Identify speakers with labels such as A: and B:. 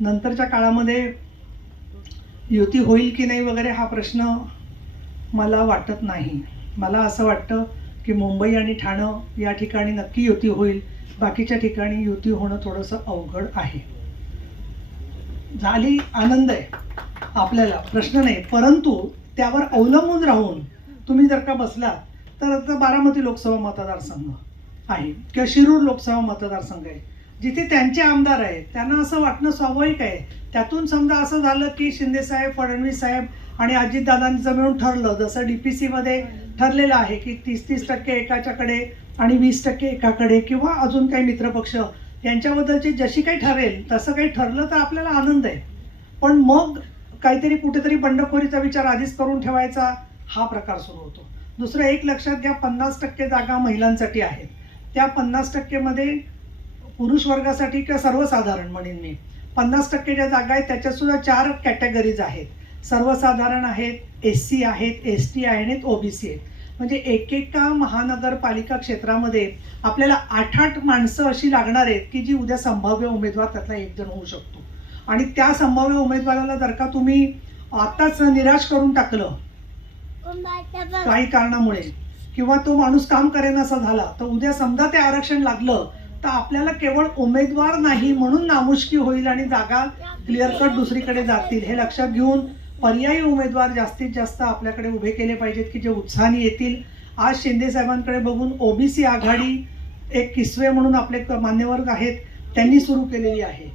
A: नंतरच्या काळामध्ये युती होईल की नाही वगैरे हा प्रश्न मला वाटत नाही. मला असं वाटतं की मुंबई आणि ठाणं या ठिकाणी नक्की युती होईल. बाकीच्या ठिकाणी युती होणं थोडंसं अवघड आहे. झाली आनंद आहे आपल्याला प्रश्न नाही. परंतु त्यावर अवलंबून राहून तुम्ही जर का बसला तर आता बारामती लोकसभा मतदारसंघ आहे किंवा शिरूर लोकसभा मतदारसंघ आहे. जिथे त्यांचे आमदार आहेत त्यांना असं वाटणं स्वाभाविक आहे. त्यातून समजा असं झालं की शिंदेसाहेब फडणवीस साहेब आणि अजितदादांचं मिळून ठरलं जसं डी पी सीमध्ये ठरलेलं आहे की तीस तीस टक्के एकाच्याकडे आणि वीस टक्के एकाकडे किंवा अजून काही मित्रपक्ष यांच्याबद्दलची जशी काही ठरेल तसं काही ठरलं तर आपल्याला आनंद आहे. पण मग काहीतरी कुठेतरी बंडखोरीचा विचार आधीच करून ठेवायचा हा प्रकार सुरू होतो. दुसरं एक लक्षात घ्या पन्नास टक्के जागा महिलांसाठी आहेत. त्या पन्नास टक्केमध्ये पुरुष वर्गासाठी किंवा सर्वसाधारण म्हणेन मी. पन्नास टक्के ज्या जागा आहेत त्याच्यात सुद्धा चार कॅटेगरीज आहेत. सर्वसाधारण आहेत एस सी आहेत एस टी आहेत ओबीसी आहेत. म्हणजे एकेका महानगरपालिका क्षेत्रामध्ये आपल्याला आठ आठ माणसं अशी लागणार आहेत की जी उद्या संभाव्य उमेदवार त्यातला एक जण होऊ शकतो. आणि त्या संभाव्य उमेदवाराला जर का तुम्ही आताच निराश करून टाकलं काही कारणामुळे किंवा तो माणूस काम करेन असा झाला तर उद्या समजा ते आरक्षण लागलं तर आपल्याला केवळ उमेदवार नाही म्हणून नामुष्की होईल आणि जागा क्लिअर कट दुसरीकडे जातील. हे लक्षात घेऊन पर्यायी उमेदवार जास्तीत जास्त आपल्याकडे उभे केले पाहिजेत की जे उत्साहाने येतील. आज शिंदे साहेबांकडे बघून ओबीसी आघाडी एक किसवे म्हणून आपले मान्यवर आहेत. त्यांनी सुरू केलेली आहे.